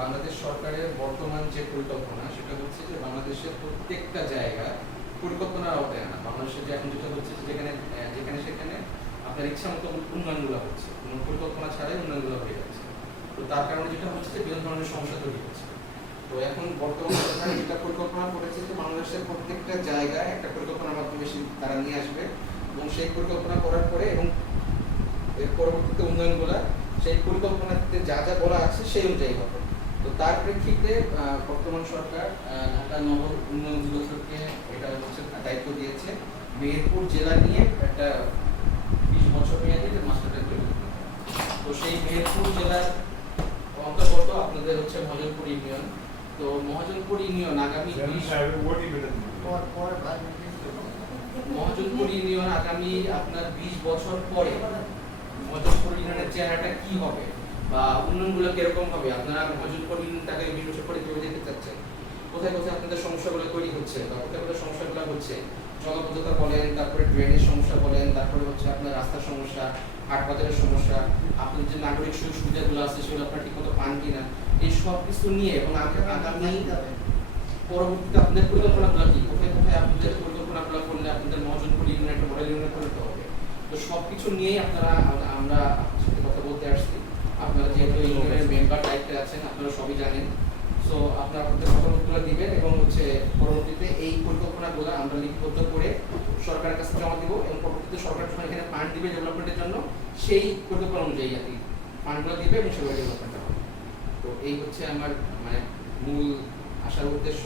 বাংলাদেশ সরকারের বর্তমান যে পরিকল্পনা সেটা হচ্ছে যে বাংলাদেশের প্রত্যেকটা জায়গা পরিকল্পনার আওতায় আনা। বাংলাদেশের যে এখন যেটা হচ্ছে যেখানে যেখানে সেখানে আপনার ইচ্ছা মতো উন্নয়নগুলো হচ্ছে, কোনো পরিকল্পনা ছাড়াই উন্নয়নগুলো হয়ে যাচ্ছে। তো তার কারণে যেটা হচ্ছে যে বিভিন্ন ধরনের সমস্যা তৈরি হচ্ছে। তো এখন বর্তমান সরকার যেটা পরিকল্পনা করেছে যে বাংলাদেশের প্রত্যেকটা জায়গায় একটা পরিকল্পনার মাধ্যমে তারা নিয়ে আসবে এবং সেই পরিকল্পনা করার পরে এবং এর পরবর্তীতে উন্নয়নগুলো সেই পরিকল্পনাতে যা যা বলা আছে সেই অনুযায়ী হবে। তো তার প্রেক্ষিতে বর্তমান সরকার ঢাকা নগর উন্নয়ন অধিদপ্তরকে এটা হচ্ছে দায়িত্ব দিয়েছে মেহেরপুর জেলা নিয়ে একটা 20 বছর মেয়াদী মাস্টার প্ল্যান তৈরি করতে। তো সেই মেহেরপুর জেলার অন্তর্গত আপনাদের হচ্ছে মহাজনপুর ইউনিয়ন। তো মহাজনপুর ইউনিয়ন আগামী মহাজনপুর ইউনিয়ন আগামী আপনার 20 বছর পরে মহাজনপুর ইউনিয়নের চেহারাটা কি হবে বা উন্নয়নগুলো কিরকম হবে, আপনারা মহাজনপুর ইউনিয়নটাকে 20 বছর পরে কিভাবে দেখতে চাচ্ছেন, কোথায় কোথায় আপনাদের সমস্যাগুলো তৈরি হচ্ছে বা কোথায় কোথায় সমস্যাগুলো হচ্ছে, জলবদ্ধতা বলেন, তারপরে ড্রেনেজ সমস্যা বলেন, তারপরে হচ্ছে আপনার রাস্তার সমস্যা, হাট বাজারের সমস্যা, আপনাদের যে নাগরিক সুযোগ সুবিধাগুলো আছে সেগুলো আপনারা ঠিকমতো পান কিনা, এই সব কিছু নিয়ে এবং আগামী পরবর্তীতে আপনাদের পরিকল্পনাগুলো কি, কোথায় কোথায় আপনাদের পরিকল্পনাগুলো করলে আপনাদের মহাজনপুর ইউনিয়ন একটা মডেল ইউনিয়ন করতে হবে। তো সবকিছু নিয়েই আপনারা আমরা আপনার সাথে কথা বলতে আসছি। আপনারা যেহেতু ইউনিয়নের মেম্বার দায়িত্বে আছেন আপনারা সবই জানেন। সো আপনারা আপনাদের মতামতগুলো দিবেন এবং হচ্ছে পরবর্তীতে এই পরিকল্পনাগুলো আমরা লিপিবদ্ধ করে সরকারের কাছে জমা দিব এবং পরবর্তীতে সরকার যখন এখানে ফান্ড দিবে ডেভেলপমেন্টের জন্য সেই পরিকল্পনা অনুযায়ী আর কি ফান্ডগুলো দিবে এবং সেভাবে ডেভেলপমেন্টটা হবে। তো এই হচ্ছে আমার মানে মূল আসার উদ্দেশ্য।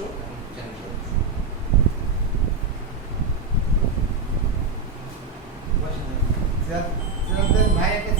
জানেন ভাই একটা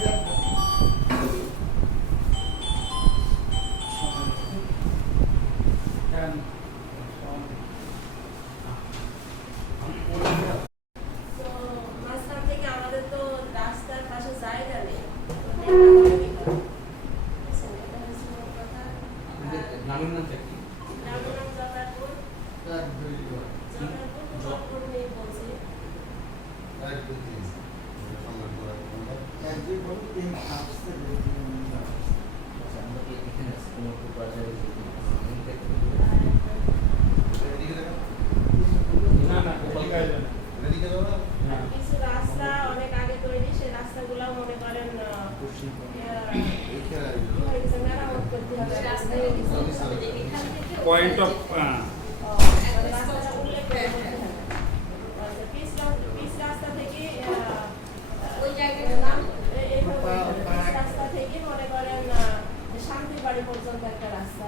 পয়েন্ট অফ রাস্তা থেকে ওই জায়গাটার নাম রাস্তা থেকে মনে করেন শান্তির বাড়ি পর্যন্ত একটা রাস্তা।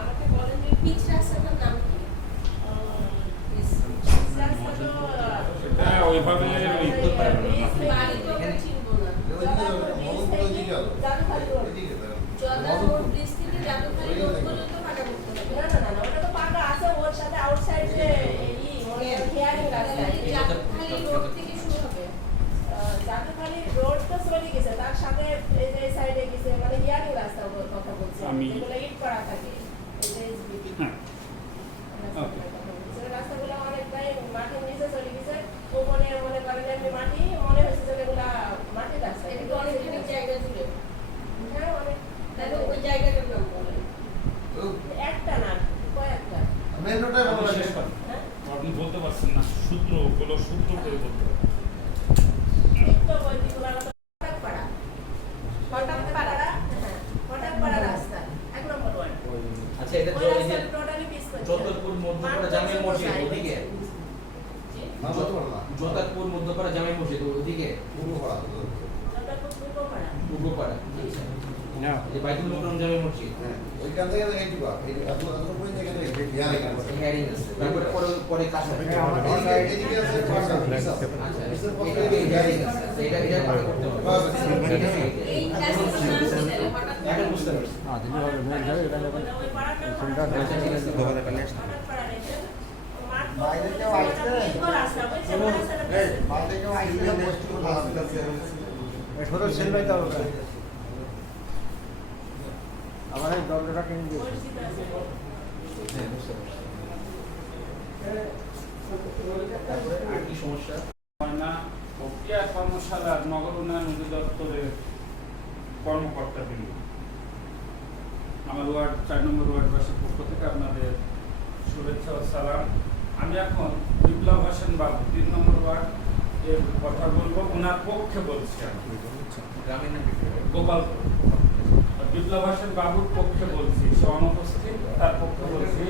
আমাকে বলেন যে পিচ রাস্তাটার নাম কি? রাস্তা তো ওইভাবে রাস্তাগুলো অনেকটাই মাটির নিচে চলে গেছে। ও মনে করেন এমনি মাটি মনে হচ্ছে যে এগুলা মাটির রাস্তা, কিন্তু অনেকখানি জায়গা জুড়ে। হ্যাঁ অনেক, তাহলে ওই জায়গাটার নাম বলেন। একটা না কয়েকটা মেন রোডে ভালো লাগে। হ্যাঁ আপনি বলতে পারছেন না, সূত্র হলো সূত্র করে বলতে পারবেন। তো বইগুলো হঠাৎপাড়া হঠাৎপাড়া রাস্তা 1 নম্বর ওয়ার্ড। আচ্ছা এটা তো এই যে জোতারপুর মধ্যপাড়া জামে মসজিদ ওদিকে, না বলতে না জোতারপুর মধ্যপাড়া জামে মসজিদ ওদিকে পূর্বপাড়া পূর্বপাড়া আচ্ছা না এই বাইতুল মুকাররম জামে মসজিদ হ্যাঁ ওইখান থেকে এই দিবা এই এত পুরো জায়গা থেকে বিহারে গেছে হেয়ারিং আছে তারপরে পরে কাছে এদিকে আছে পাশে আচ্ছা এটা হেয়ারিং আছে এটা পার করতে হবে এই রাস্তার নাম কি তাহলে হঠাৎ এখন বুঝতে পারছি যেভাবে মেন যায় এটা লেভেল সেন্টার আচ্ছা ঠিক আছে দোকানে পেলে বাইরে কেউ আইছে এই বাইরে কেউ আইছে বস্তু ছোট সেল বাইতে হবে আমার এই দরজাটা কিনে দিও আর কি সমস্যা না প্রক্রিয়া কর্মশালার নগর উন্নয়ন অধিদপ্তরের কর্মকর্তাবৃন্দ আমার ওয়ার্ড 4 নম্বর ওয়ার্ডবাসীর পক্ষ থেকে আপনাদের শুভেচ্ছা ও সালাম। আমি এখন বিপ্লব হোসেন বাবু 3 নম্বর ওয়ার্ড এর কথা বলবো, ওনার পক্ষে বলছি আমি। গ্রামের নাম কি? গোপালপুর। বিপ্লব হোসেন বাবুর পক্ষে বলছি, সে অনুপস্থিত, তার পক্ষে বলছি।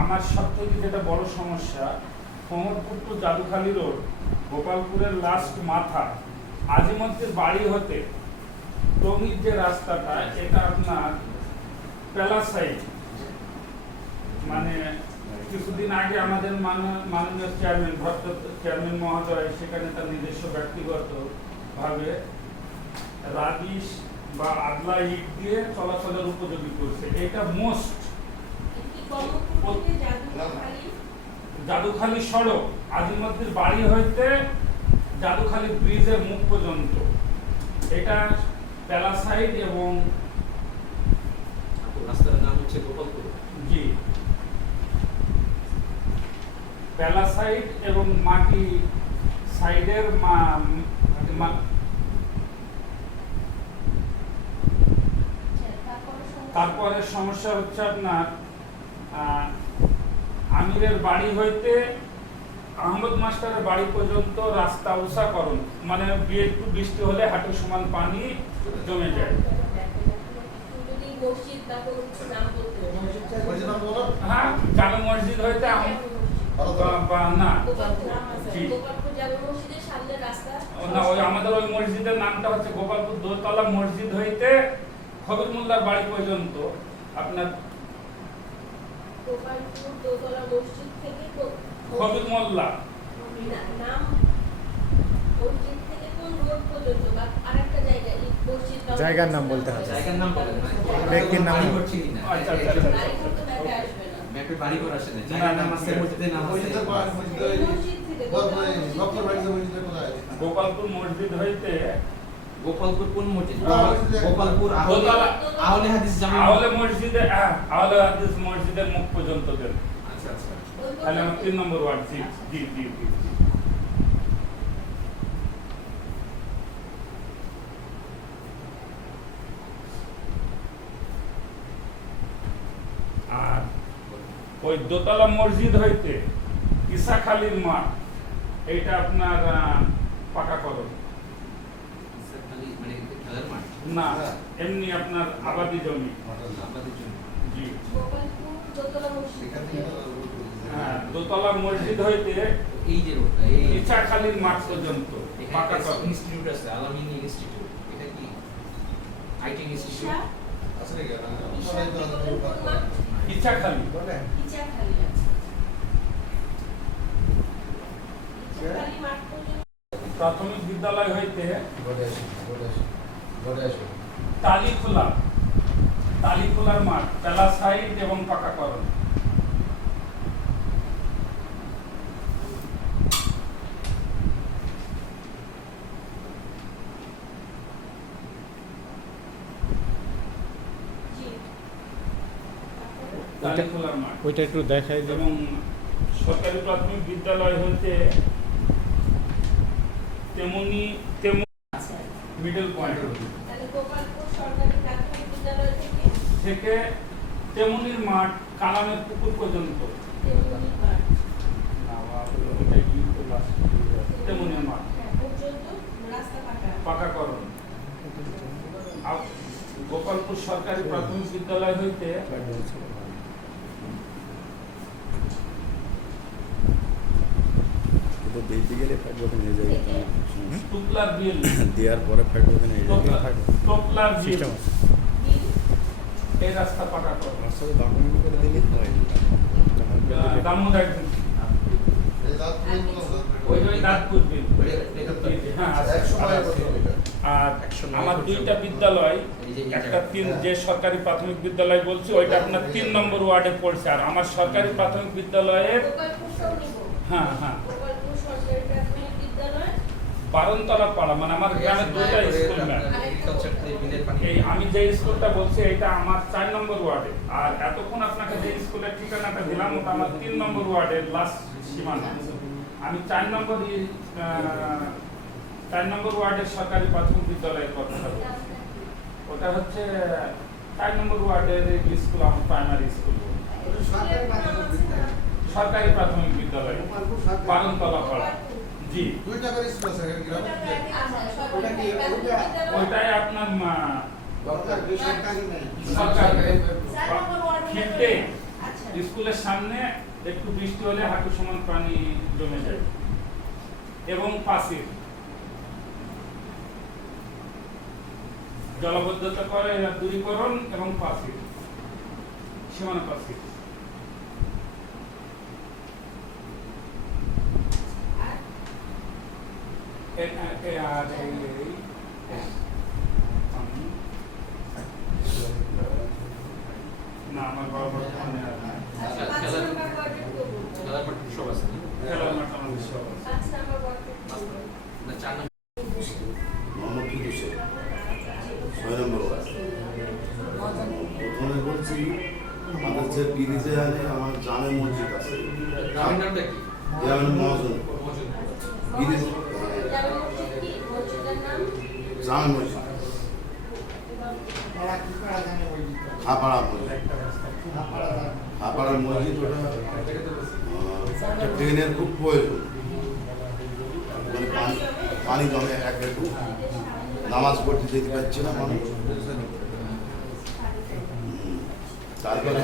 আমার সবথেকে যেটা বড় সমস্যা, কোমরপুর টু জাদুখালি রোড, গোপালপুরের লাস্ট মাথা আজিমন্তের বাড়ি হতে টঙ্গীর যে রাস্তাটা, এটা আপনার প্যালাসাইড, মানে কিছুদিন আগে আমাদের মাননীয় চেয়ারম্যান মহোদয় সেখানে তার নিজস্ব ব্যক্তিগত ভাবে রাবিশ বা আগলা ইট দিয়ে চলাচলের উপযোগী করছে। এটা মোস্ট জাদুখালি সড়ক আজিমদ্দির বাড়ি হইতে জাদুখালি ব্রিজের মুখ পর্যন্ত, এটা প্যালাসাইড এবং রাস্তার নাম হচ্ছে গোপালপুর। জি, প্যালাসাইড এবং মাটি সাইডের তারপরে সমস্যা হচ্ছে আপনার আমিরের বাড়ি হইতে আহমদ মাস্টারের বাড়ি পর্যন্ত রাস্তা উষাকরণ, মানে একটু বৃষ্টি হলে হাঁটু সমান পানি জমে যায়। হ্যাঁ, জামে মসজিদ হইতে না না, ওই আমাদের ওই মসজিদের নামটা হচ্ছে গোপালপুর দোতলা মসজিদ হইতে খবির মোল্লার বাড়ি পর্যন্ত আপনার খবির মোল্লা জায়গার নাম বলতে হবে, জায়গার নাম বলেন না, ব্যক্তির নাম বাড়ি ঘর চিনি না। আচ্ছা, ম্যাপে বাড়ি ঘর আসে না, জায়গার নাম আছে, মসজিদের নাম আছে। গোপালপুর মসজিদ হইতে গোপালপুর কোন মসজিদ? গোপালপুর গোপালপুর আহলে হাদিস জামে আহলে মসজিদে, আহলে হাদিস মসজিদের মুখ পর্যন্ত দেন। আচ্ছা আচ্ছা। তাহলে আমার 3 নম্বর ওয়ার্ড। জি জি জি জি। আর ওই দোতলা মসজিদ হইতে ঈসাখালীর মাঠ, এইটা আপনার পাকাকরণ খালি মানে খেলার মাঠ না, এমনি আপনার আবাদি জমি। আমাদের জন্য। জি, হ্যাঁ, দোতলা মসজিদ হইতে এই যে রোডটা, এই ঈসাখালীর মাঠ পর্যন্ত এখানে পাকাকরণ। ইনস্টিটিউট আছে, আলামিন ইনস্টিটিউট। এটা কি আইটি ইনস্টিটিউট? ঈসাখালী প্রাথমিক বিদ্যালয় হইতে তালিখোলার মাঠ, প্যালাসাইড এবং পাকাকরণ। তালিখোলার মাঠ ওইটা একটু দেখাই দেব। এবং সরকারি প্রাথমিক বিদ্যালয় হইতে তেমনি মিডল পয়েন্ট থেকে তেমনির মাঠ কালামের পুকুর পর্যন্ত, তেমনির মাঠ পাকাকরণ। গোপালপুর সরকারি প্রাথমিক বিদ্যালয় হইতে টুকলার বিল দেওয়ার পরে ফাইট হবে না, টুকলার বিল সিস্টেম আছে। এই রাস্তা পাকাকরণ। ডকুমেন্ট করে দিলে হয়, দামোদর ওই দাঁতপুর বিল। হ্যাঁ, আর আমার 2টা বিদ্যালয়, একটা যে সরকারি প্রাথমিক বিদ্যালয় বলছি ওইটা আপনার 3 নম্বর ওয়ার্ডে পড়ছে। আর আমার সরকারি প্রাথমিক বিদ্যালয়ের হ্যাঁ হ্যাঁ বারণতলা পাড়া, মানে আমার গ্রামের 2টা স্কুল না। এই আমি যে স্কুলটা বলছি এটা আমার 4 নম্বর ওয়ার্ডে, আর এতক্ষণ আপনাকে যে স্কুলের ঠিকানাটা দিলাম ওটা আমার 3 নম্বর ওয়ার্ডের লাস্ট সীমানা। আমি 4 নম্বর ওয়ার্ডের সরকারি প্রাথমিক বিদ্যালয়ের কথা বলছি। ওটা হচ্ছে 4 নম্বর ওয়ার্ডের স্কুল, আমার প্রাইমারি স্কুল, সরকারি প্রাথমিক বিদ্যালয়, বারণতলা পাড়া। জি, দুইটা করে স্কুল আছে এখানে গ্রামে। ওইটাই আপনার দরকার বেসরকারি নেই। সরকারি স্যার, নম্বর ওয়ার্ডে ফিরতে আচ্ছা। স্কুলের সামনে একটু বৃষ্টি হলে হাঁটু সমান পানি জমে যায়, এবং পাঁচিল জলাবদ্ধতা করে দূরীকরণ এবং পাঁচিল, সীমানা পাঁচিল। না, আমার বাবা বর্তমানে আর নাই। আচ্ছা, 5 নাম্বার ওয়ার্ডের করবো। খেলার মাঠ সব আছে না? খেলার মাঠ আমাদের সব আছে। 5 নাম্বার ওয়ার্ডের করবো। না 4 নম্বর মোহাম্মদ কুদ্দুসের 6 নম্বর ওয়ার্ড। প্রথমে বলছি আমাদের যে পিরিজে আনে আমার জামে মসজিদ আছে, গ্রামের নামটা কি? গ্রামের মহাজন মজুদ। পিরিজ জামে মসজিদ কি? মসজিদের নাম? জামে মসজিদ, এরা কি করা জানে ওই দিকে? খাপাড়া মসজিদ। আপনারা জানেন। খাপাড়ার মসজিদ ওটা একটা ট্রেনের খুব প্রয়োজন, মানে পানি জমে এক একটু নামাজ পড়তে যেতে পারছে না মানুষ। তারপরে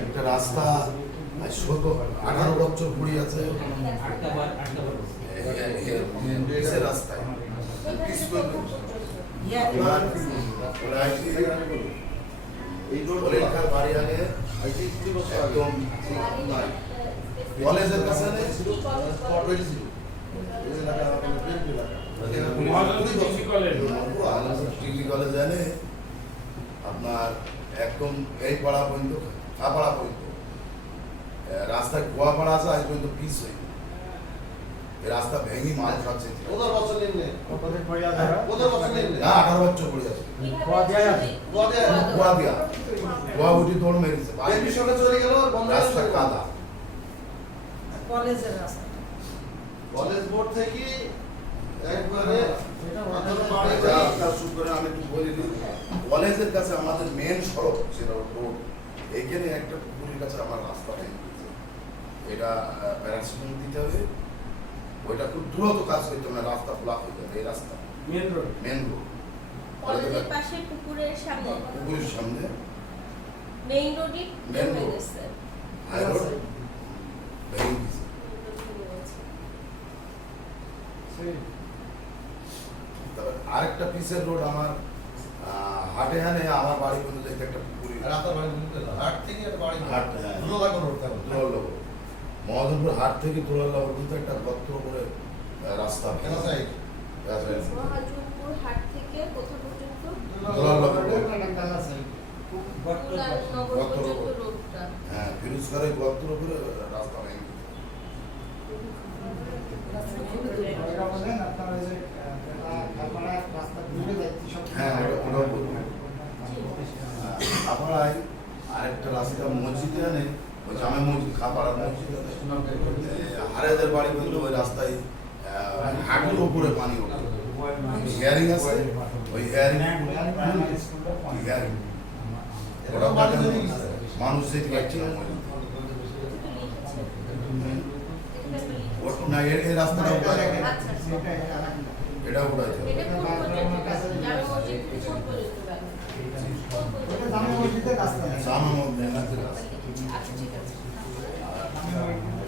একটা রাস্তা 18 বছর পড়ে আছে দেশের রাস্তায়। এই রেলকার বাড়ি আগে একদম নাই, কলেজের কাছে নেই, ডিগ্রি কলেজ জানে আপনার একদম এই পাড়া পর্যন্ত খাপাড়া পর্যন্ত রাস্তায় কুয়া পাড়া আছে, আজ পর্যন্ত পিস হয়ে এই রাস্তা ভেঙে মাল খাচ্ছে। ওদের বছর নিম্নে। ওদের পয়লা ধরা। ওদের বছর নিম্নে। না 18 বছর পড়ে আছে, খোয়া দেয়া আছে। গোয়া দেয়া। কুয়া দিয়া কুয়া উঠি দৌড় মেরেছে, বেবি সঙ্গে চলে গেল আর বন্ধ হয়ে রাস্তা গেল। কাদা। কলেজের রাস্তা। কলেজ বোর্ড থেকে একবারে এটা মাথার ওদের বাড়ি এটা যায়। আপনার শুরু করে আমি একটু বলে দিই, কলেজের কাছে আমাদের মেন সড়ক সেটা রোড, এখানে একটা পুকুরের কাছে আমার রাস্তা ভেঙে গেছে, এটা প্যারাসিটামল দিতে হবে, ওইটা খুব দ্রুত কাজ করতে হবে, রাস্তা ব্লক হয়ে যাবে। এই রাস্তা মেন রোড। মেন রোড, কলেজের পাশে পুকুরের সামনে পুকুরের সামনে মেইন রোডই মেইন হয়ে রোড। গেছে। হাই রোড ভেঙে গেছে। তারপর আরেকটা পিসের রোড আমার হাটে হানে আমার বাড়ি পর্যন্ত যেতে একটা পুকুরি রাতের বাড়ি ঢুকতে না। হাট থেকে একটা বাড়ি হাট, হ্যাঁ। ধুলো লাগো রোডটা। মহাজনপুর হাট থেকে তোলাল্লা পর্যন্ত একটা গর্ত করে রাস্তা কেন চাই? মহাজনপুর হাট থেকে কোথা পর্যন্ত? কুলারনগর গর্ত পর্যন্ত রোড। রোডটা। হ্যাঁ, ফিরোজ খানের গর্ত করে রাস্তা ভেঙে গেছে। এটা বলেন আপনারা যে খাপাড়া রাস্তা ঘুরে যাচ্ছে সব। হ্যাঁ, ওটাও বলবো। খাপাড়ায় আরেকটা রাস্তা মসজিদে আনে, ওই জামে মসজিদ, খাপাড়া মসজিদ আনে, হারেদের বাড়ি পর্যন্ত ওই রাস্তায় হাঁটুর উপরে পানি ওঠে। হেয়ারিং আছে, ওই হেয়ারিং হেয়ারিং ওটা বাড়ি চলে গেছে। মানুষ যেতে পারছে না। না, এই রাস্তাটা উঠায়, আচ্ছা, এটা উঠাইছে। এটা কোন পর্যন্ত? জামে মসজিদ থেকে কোন পর্যন্ত যাবে? কোন পর্যন্ত? জামে মসজিদের রাস্তা। জামে মসজিদের রাস্তা। আচ্ছা, ঠিক আছে।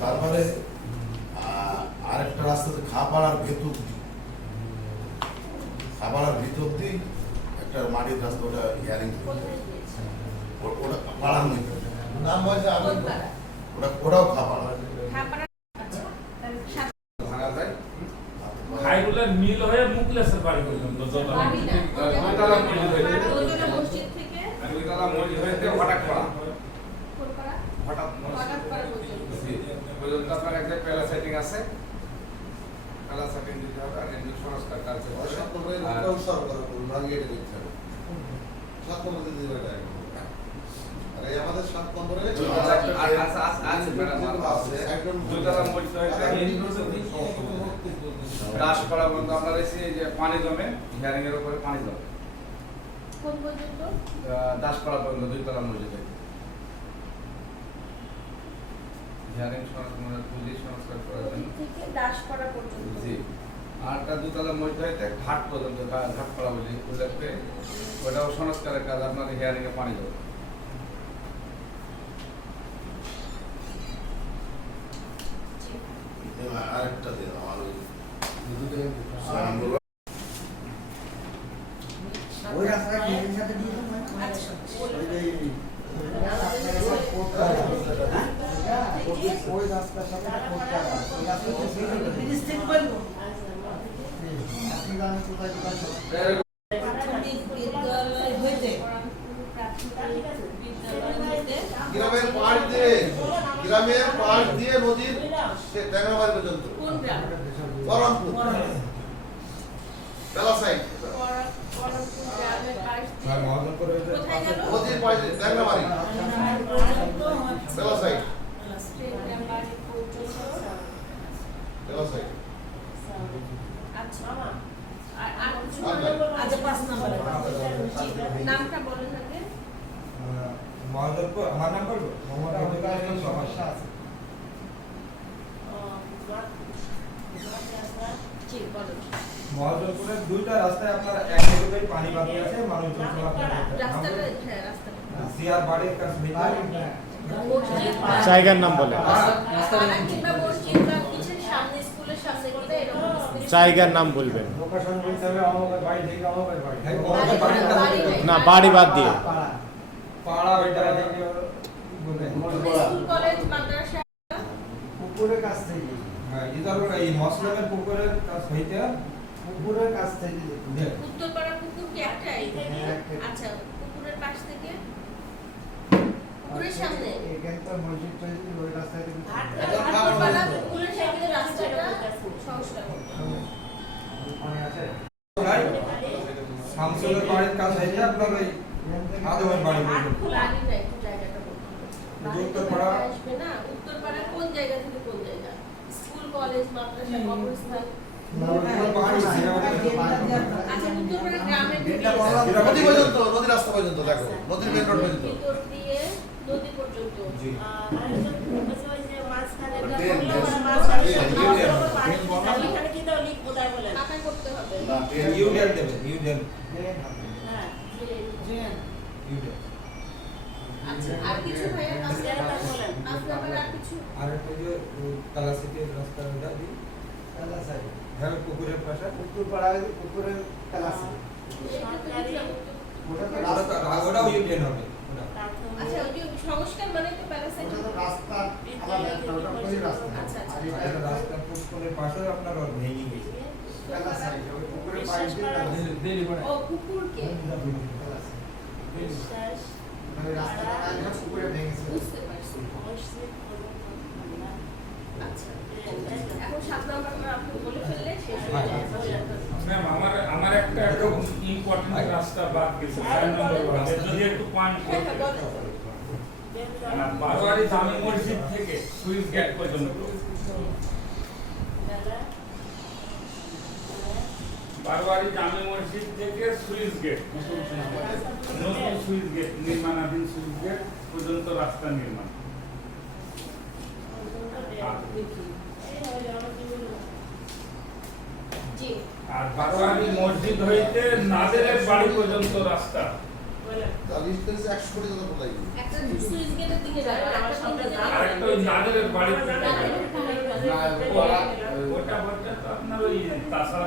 তারপরে আরেকটা রাস্তাতে খাপাড়ার ভেতর দিয়ে, খাপাড়ার ভিতর দিয়ে একটা মাটির রাস্তা, ওটা হিয়ারিং, কোথায় দিয়েছে? ওটা পাড়ার মধ্যে, নাম হয়েছে আমি কোন পাড়া? ওটাও খাপাড়া। খাপাড়া। আচ্ছা, তাহলে সাত- ভাঙা যায়। হাইরুলের মিল হয়ে মুকলেসের বাড়ি পর্যন্ত যত বাড়ি না, দুইতলা মিল হয়ে দুইতলা মসজিদ থেকে দুইতলা মসজিদ হইতে হঠাৎ করা কোন পাড়া? হঠাৎ হঠাৎ পাড়া পর্যন্ত। পর্যন্ত আপনার একটা প্যালা সেটিং আছে, প্যালা সেটিং দিতে হবে, আর এমনি সংস্কার কাজ ওই 7 নম্বরে রোডটা উৎসর্গ করা করুন, ভাঙিয়ে এটা দিতে হবে। 7 নম্বরে দিতে হবে এটা। আর এই আমাদের 7 নম্বরে আছে একদম দুইতলা মসজিদ হইতে দাস করা পর্যন্ত আমরা দেখছি যে পানি জমে, হিয়ারিং এর উপরে পানি জমে, কোন পর্যন্ত? দাসপাড়া পর্যন্ত 2 তলা মসজিদ হিয়ারিং পুলিশ সংস্কার করার জন্য থেকে দাসপাড়া পর্যন্ত। জি আরটা 2 তলা মসজিদ হইতে ঘাট পর্যন্ত ঘাটপাড়া বলে উল্লেখ করে ওটাও সংস্কারের কাজ আপনাদের হিয়ারিং এ পানি দেবো। আরেকটা দিন আমার ওই ওই রাস্তাটা ক্লিনিং সাথে দিয়ে দাও আচ্ছা, ওই রাস্তার সাথে করতে হবে ওই রাস্তাটা ব্রিজ থেকে বলবো আপনি জানেন কোথায় কোথায় সব বিদ্যালয় হইতে গ্রামের পাশ দিয়ে নদীর ট্যাংরাবাড়ি পর্যন্ত কোন গ্রাম? বরমপুর বেলা সাইড পরমপুর গ্রামের পাশ দিয়ে কোথায় গেল? নদীর পাশে ট্যাংরাবাড়ি বেলা সাইড ট্যাংরাবাড়ি পর্যন্ত। বেলা সাইড আচ্ছা আর কিছু মনে করবো? আচ্ছা 5 নম্বরে নামটা বলেন আগে। মহাজনপুর আমার নাম বলবো সমস্যা আছে জি বলেন। মহাজনপুরের 2টা রাস্তায় আপনার একদিকেই পানি বাকি আছে মানুষ রাস্তাটা হ্যাঁ রাস্তাটা সিআর বাড়ির কাছে মসজিদ জায়গার নাম বলে পাড়া কিংবা মসজিদ বা কিছু সামনে স্কুলের সামনে কোথায় এরকম জায়গার নাম বলবেন লোকেশন বলতে হবে আমাদের বাড়ি থেকে আমাদের বাড়ি বাড়ি নেই। না বাড়ি বাদ দিয়ে পাড়া ওইটা থেকে বলে স্কুল কলেজ মাদ্রাসা পুকুরের কাছ থেকে হ্যাঁ ইদার এই মসলামের পুকুরের কাছে হইতে পুকুরের কাছ থেকে উত্তরপাড়া পুকুর কি একটাই? হ্যাঁ, একটাই। আচ্ছা পুকুরের পাশ থেকে পুকুরের সামনে এখানে তো মসজিদ তৈরি ওই রাস্তা থেকে উত্তরপাড়া পুকুরের সামনে রাস্তাটা সংস্কার করতে হবে। পানি আছে শামসুলের বাড়ির কাছে হইতে আপনার ওই আদমের বাড়ি পর্যন্ত। বাড়ি না একটু জায়গাটা বলতে হবে। বাড়ি তো উত্তরপাড়া আসবে না উত্তরপাড়া কোন জায়গা থেকে কোন জায়গা? স্কুল কলেজ মাদ্রাসা কবরস্থান আচ্ছা উত্তরপাড়া গ্রামের ভিতরে নদী পর্যন্ত নদী রাস্তা পর্যন্ত দেখো নদীর মেন রোড পর্যন্ত ভিতর দিয়ে নদী পর্যন্ত জি। আঁকা করতে হবে। ইউনিয়ন দেবে ইউনিয়ন ইউনিয়ন আচ্ছা আর কিছু ভাইয়া আপনার আর কিছু আর একটা যে কালাসিটির রাস্তা ওটা দি কালা সাইড হ্যাঁ পুকুরের পাশে উত্তরপাড়া পুকুরের কালা সাইড ওটা তো রাস্তা ওটাও ইউনিয়ন হবে ওটা আচ্ছা ওই যে সংস্কার মানে তো প্যারাসাইট ওটা তো রাস্তা আলাদা একটা ওটা পুরো রাস্তা আচ্ছা, আচ্ছা। আর এটা এটা রাস্তা পুকুরের পাশে আপনার ওর ভেঙে গেছে কালা সাইড ওই পুকুরের পাশ দিয়ে কালা ও কুকুরকে সাইড মানে রাস্তাটা আগে পুকুরে ভেঙেছে বুঝতে পারছি আচ্ছা এখন 7 নম্বর আপনি বলে ফেললে শেষ হয়ে যাবে। ম্যাম আমার একটা ইম্পর্টেন্ট রাস্তা বাদ গেছে 4 নম্বর ওয়ার্ডে যদি একটু পয়েন্ট হ্যাঁ, করতে বলেন। বারোয়ারি জামি মসজিদ থেকে সুইচ গেট পর্যন্ত বারোয়ারি জামি মসজিদ থেকে সুইচ গেট নতুন সুইচ গেট নির্মাণাধীন সুইচ গেট পর্যন্ত রাস্তা নির্মাণ জি আর বারোয়ারি মসজিদ হইতে নাদেরের বাড়ি পর্যন্ত রাস্তা তাহলে 100 কোটি টাকা কোথায় গেল? একটা সুইচ গেটের দিকে যাবে একটা সামনে যাবে আরেকটা ওই নাদেরের বাড়ি থেকে না ওটা বলতে তো আপনার ওই তাছাড়া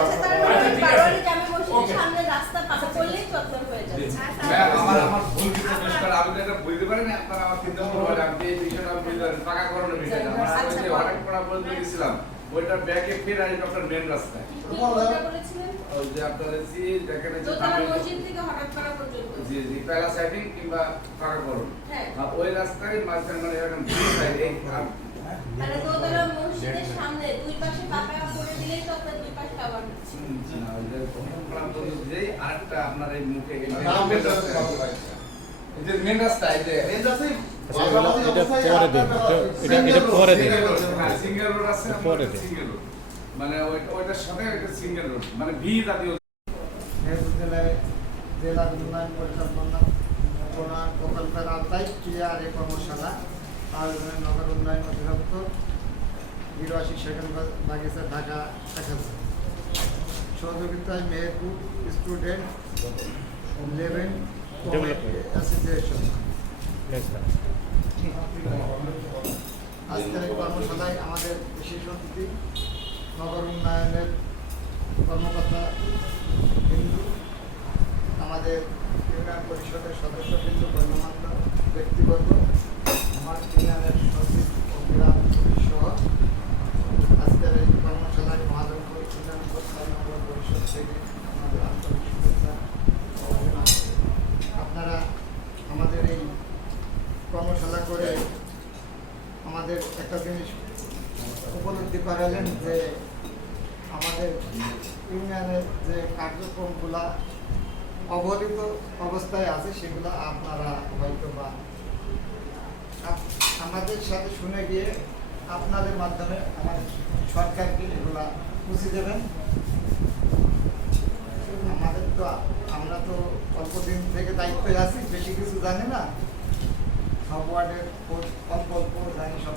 আচ্ছা তাহলে ঠিক আছে। বারোয়ারি জামে মসজিদের Okay. সামনে রাস্তা পাকা করলেই চত্বর হয়ে যাবে আমার ভুল কিছু চেষ্টা আমি তো এটা বুঝতে পারি না আপনারা আমার চিন্তা করবেন আমি এই বিষয়টা আমি বুঝতে পারি টাকা করানোর বিষয়টা আমার আচ্ছা, যে হঠাৎ করে বলতে গেছিলাম ওইটা ব্যাকে ফের আসবে আপনার মেন রাস্তায় কি কথা বলেছিলেন ওই যে আপনারা জি দেখেন যে দোতলা মসজিদ থেকে হঠাৎ পাড়া পর্যন্ত জি জি পেলা সাইডিং কিংবা ফাঁকা করুন হ্যাঁ ওই রাস্তায় মাঝখানে মানে এরকম দুই সাইড এই মানে দোতলা মসজিদের সামনে দুই পাশে পাকা করে দিলেই তো আপনার দুই পাশে কভার হচ্ছে যেই আরেকটা আপনার এই মুখে নাম মেন রাস্তা এই যে মেন রাস্তা এই যে মেন রাস্তায় এটা পরে দিন সিঙ্গেল রোড আছে পরে দিন। সিঙ্গেল রোড মানে ওইটার সাথে একটা সিঙ্গেল রোড মানে ভি জাতীয় মেহেরপুর জেলায় জেলা উন্নয়ন পরিকল্পনা প্রকল্পের আওতায় ক্রিয়ার এই কর্মশালা আয়োজনে নগর উন্নয়ন অধিদপ্তর ৮২ সেকেন্ড বাগিচা ঢাকা ১০০০ সহযোগিতায় মেহেরপুর স্টুডেন্ট লেভেল অ্যাসোসিয়েশন। আজকের এই কর্মশালায় আমাদের বিশেষ অতিথি নগর উন্নয়নের কর্মকর্তা বিন্দু, আমাদের ইউনিয়ন পরিষদের সদস্যবৃন্দ, গণ্যমান্য ব্যক্তিগত, আমার ইউনিয়নের সচিব অভিরাম সহ আজকের এই কর্মশালায় মহাজনপুর ইউনিয়ন পরিষদ থেকে আমাদের আন্তরিক শুভেচ্ছা ও অভিনন্দন। আপনারা আমাদের এই কর্মশালা করে আমাদের একটা জিনিস উপলব্ধি করালেন যে আমাদের ইউনিয়নের যে কার্যক্রমগুলা অবহেলিত অবস্থায় আছে সেগুলো আপনারা হয়তো বা আমাদের সাথে শুনে গিয়ে আপনাদের মাধ্যমে আমাদের সরকারকে এগুলা বুঝে দেবেন। আমাদের তো আমরা তো অল্প দিন থেকে দায়িত্বে আছি, বেশি কিছু জানি না, সব ওয়ার্ডের অল্প অল্প জানি, সব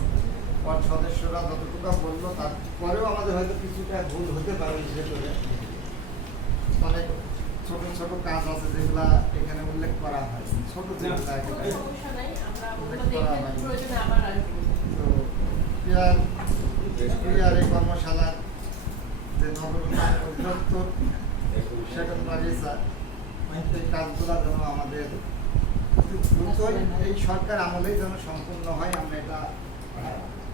ওয়ার্ড সদস্যরা যতটুকু বললো তারপরেও আমাদের হয়তো কিছুটা ভুল হতে পারে, বিশেষ করে অনেক ছোট ছোট কাজ আছে যেগুলা এখানে উল্লেখ করা হয়, ছোট যেগুলা উল্লেখ করা হয়। তো ক্রিয়ার এই কর্মশালার যে নগর উন্নয়ন অধিদপ্তর সেকেন্ড বাগিচা, এই কাজগুলা যেন আমাদের দ্রুতই এই সরকার আমলেই যেন সম্পূর্ণ হয়, আমরা এটা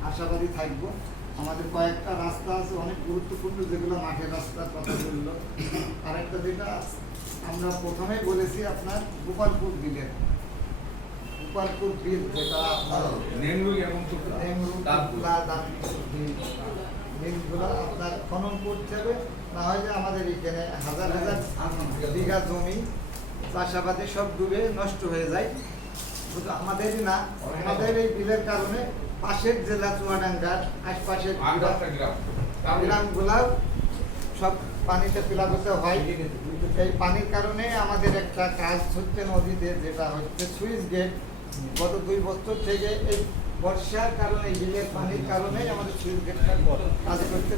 আশাবাদী থাকবো। আমাদের কয়েকটা রাস্তা আছে অনেক গুরুত্বপূর্ণ, যেগুলো মাঠের রাস্তার কথা বললো। আরেকটা যেটা আমরা প্রথমেই বলেছি আপনার গোপালপুর বিলের, গোপালপুর বিল যেটা আপনার বিলগুলো আপনার খনন করতে হবে, না হয় যে আমাদের এখানে হাজার হাজার বিঘা জমি চাষাবাদে সব ডুবে নষ্ট হয়ে যায়। শুধু আমাদেরই না, আমাদের এই বিলের কারণে পাশের জেলা চুয়াডাঙ্গার আশপাশের গ্রামগুলাও সব পানিতে প্লাবিত হয়। এই পানির কারণে আমাদের একটা কাজ হচ্ছে নদীতে, যেটা হচ্ছে সুইচ গেট। গত ২ বছর থেকে এই বর্ষার কারণে, বিলের পানির কারণে আমাদের সুইচ গেটটা কাজ করতে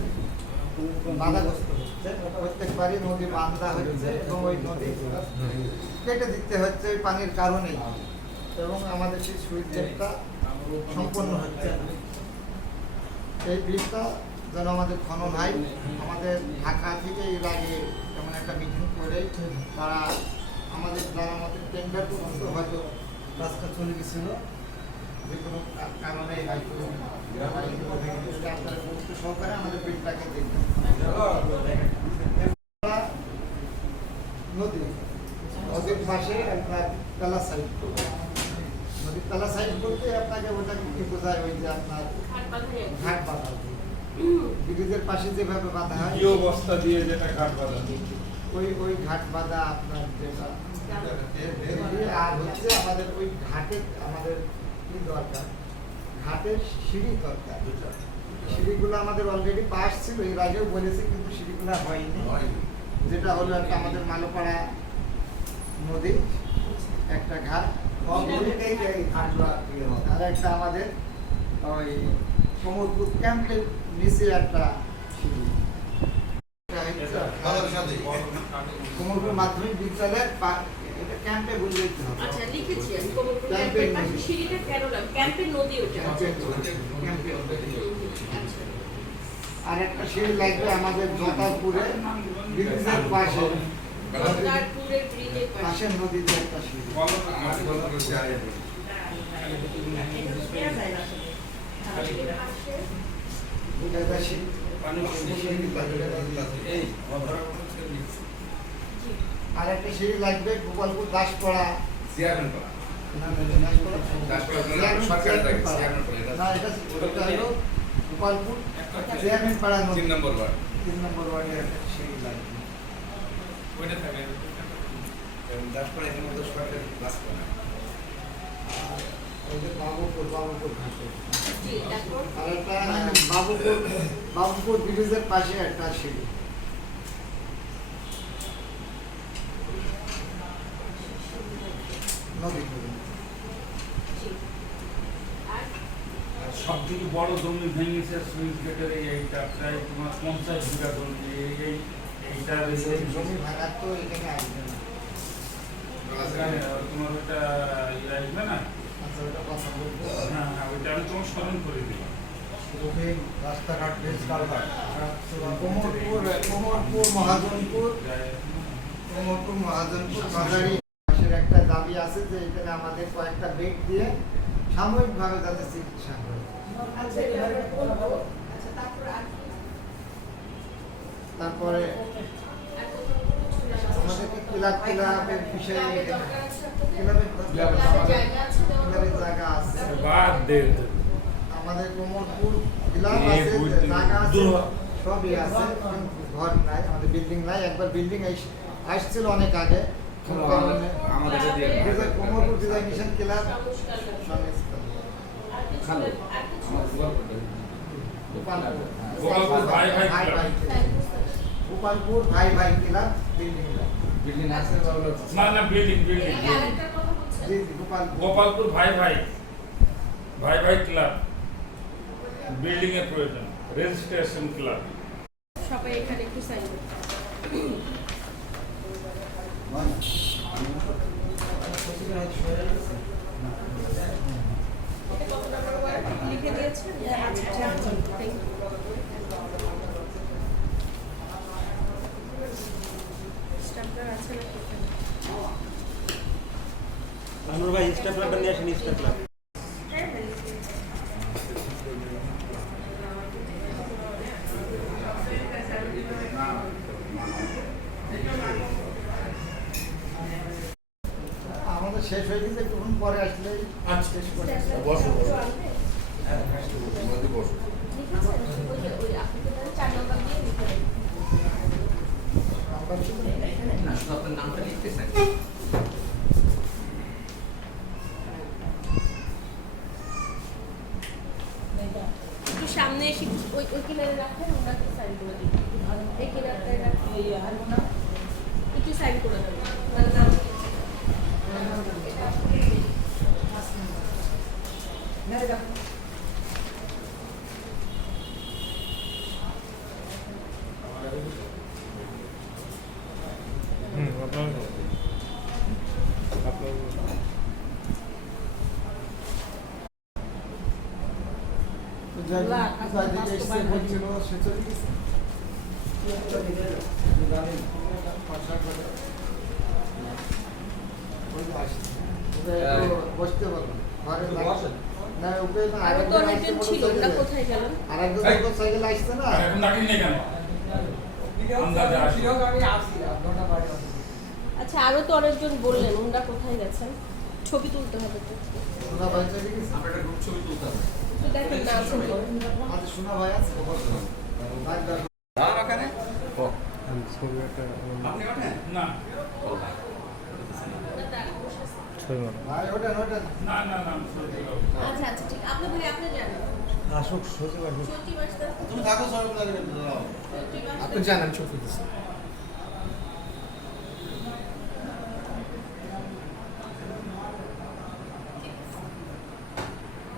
বাধাগ্রস্ত হচ্ছে। প্রত্যেকবারই নদী বান্ধা হচ্ছে এবং ওই নদী কেটে দিতে হচ্ছে ওই পানির কারণেই, এবং আমাদের সেই সুইচ গেটটা সম্পন্ন হচ্ছে। এই বিলটা যেন আমাদের খনন হয়। আমাদের ঢাকা থেকে এর আগে যেমন একটা মিটিং করে তারা আমাদের যারা আমাদের টেন্ডার করতে হয়তো রাস্তা চলে গেছিল, যে কোনো কারণে আপনারা গুরুত্ব সহকারে আমাদের বিলটাকে দেখবেন। নদী, নদীর পাশে একটা তালা সাইড, নদীর তালা সাইড বলতে আপনাকে ওটাকে কি বোঝায়, ওই যে আপনার ঘাট বাঁধা, ব্রিজের পাশে যেভাবে বাঁধা হয়, বস্তা দিয়ে যেটা ঘাট বাঁধা, ওই ঘাট বাঁধা আপনার যেটা। আর হচ্ছে আমাদের ওই ঘাটে আমাদের কি দরকার, ঘাটের সিঁড়ি দরকার। সিঁড়িগুলো আমাদের অলরেডি পাস ছিল, এর আগেও বলেছি, কিন্তু সিঁড়িগুলো হয়নি। যেটা হলো একটা আমাদের মালোপাড়া নদী একটা ঘাট, আর একটা আমাদের ওই সমুদ্র ক্যাম্পের নিচে একটা সিঁড়ি। সমুদ্র মাধ্যমিক বিদ্যালয়ের এটা ক্যাম্পে বলে দিতে হবে। আচ্ছা, লিখেছি আমি কোমরপুর ক্যাম্পের পাশে সিঁড়িটা কেন না, ক্যাম্পের নদী ওটা। আর একটা সিঁড়ি লাগবে আমাদের জোতারপুরে ব্রিজের পাশে, জোতারপুরের ব্রিজের পাশে নদীতে একটা সিঁড়ি। আর একটা সিঁড়ি লাগবে গোপালপুর দাসপাড়া, গোপালপুর চেয়ারম্যান পাড়া ৩ নম্বর ওয়ার্ডের একটা সিঁড়ি লাগবে। বাবুপুর ঘাটে আর একটা বাবুপুর ব্রিজের পাশে একটা সিঁড়ি। বড় জমি ভেঙেছে সুইচ গেটের এইটা প্রায় তোমার 50 বিঘা জমি এইটার জমি ভাগার তো এখানে আসবে না। তোমার ওটা আসবে না। আচ্ছা, ওটা কথা বলবো। হ্যাঁ হ্যাঁ, ওইটা আমি তোমার স্মরণ করে দিলাম। রাস্তাঘাট বেশ কালভার্ট কোমরপুর মহাজনপুর বাজারি পাশের একটা দাবি আছে যে এখানে আমাদের কয়েকটা বেড দিয়ে সাময়িকভাবে যাতে চিকিৎসা হয়। আচ্ছা, এটা আমরা বলবো। আচ্ছা, তারপর আর কি? তারপরে আর কোথাও কোনো ছিল না? আমাদেরকে ক্লাবের বিষয়ে ক্লাবের দরকার আছে আপনাদের? ক্লাবের ক্লাবের জায়গা আছে দেওয়ার ক্লাবের মতো? জায়গা আছে। বাদ দে আমাদের কোমরপুর ক্লাব এই আছে, বুঝতে- জায়গা আছে, দূর- সবই আছে, কিন্তু ঘর নাই, আমাদের বিল্ডিং নাই। একবার বিল্ডিং আসছিল অনেক আগে, কোন কারণে আমাদেরকে দিয়ে দাও। কোমরপুর ডিজাইন মিশন ক্লাব সংস্কার করতে। সংস্থা আর কিছু আর কিছু আমার গোপালপুর। গোপালপুর গোপালপুর ভাই ভাই ভাই ক্লাব। ভাই ক্লাব। গোপালপুর ভাই ভাই ক্লাব বিল্ডিং নাই। বিল্ডিং আছে বা হলো না না, বিল্ডিং এর আগে আরেকটা কথা বলছেন? জি জি, গোপালপুর গোপালপুর ভাই ভাই ক্লাব বিল্ডিং এর প্রয়োজন, রেজিস্ট্রেশন ক্লাব। সবাই এখানে একটু সাইন করুন। এটা কত নাম্বার ওয়ার্ড লিখে দিয়েছেন? আচ্ছা, থ্যাংক ইউ। স্টাম্পার আছে নাকি এখানে? আনুর ভাই স্টেপলারটা নিয়ে আসেন, স্টেপলার। হ্যাঁ, হ্যাঁ, লিখে দিয়েছি। আমাদের শেষ হয়ে গেছে, একটুক্ষণ পরে আসলে শেষ করে স্ট্যাপলার বসো, বসো। আনবে? মধ্যে বসো। লিখেছেন? ওই আপনি তো তাহলে 4 নাম্বার দিয়ে লিখে দেন। নাম্বার ছিল না? না, শুধু আপনার নামটা লিখতেছেন। একটু সামনে এসে ওই কিনারে রাখেন, ওনাকে সাইন করে দিন। এই কিনারটায় রাখেন, একটু সাইন করে দেবেন। মানে নাম এটা আসলে যাইদিকে এসে বলছিল সে চলে গেছে। জানি পাশা করে। ওই যে আসছে। ওকে একটু বসতে বলো। ঘরে বসেন। না, ওকে না, আরো তো আরেকজন অনেকজন আসছে ছিল, ওরা মোটরসাইকেলে। কোথায় গেল? আরেকজন মোটরসাইকেলে আসছে না? এখন ডাকিনি কেন? আন্দাজে আসি। আচ্ছা, আরো তো অনেকজন বললেন, ওরা কোথায় গেছেন? ছবি তুলতে হবে তো। সোনা ভাই চলে গেছে? আমরা একটা গ্রুপ ছবি তুলতে হবে। তো দেখেন না আছে তো। আমাদের সোনা ভাই আছে? ভাই দেখো। দাঁড়ান ওখানে। আপনি ওঠেন। না ভাই ওঠেন, ওঠেন। না না না, আমি সত্যি বলবো। আচ্ছা আচ্ছা, ঠিক। আপনি ভাই আপনি জানেন আসুক সচিব আসুক। সচিব আসতে তুমি থাকো সবাই মিলে দাঁড়াও। সচিব আপনি আসতে জানেন ছবি তুলতেছেন।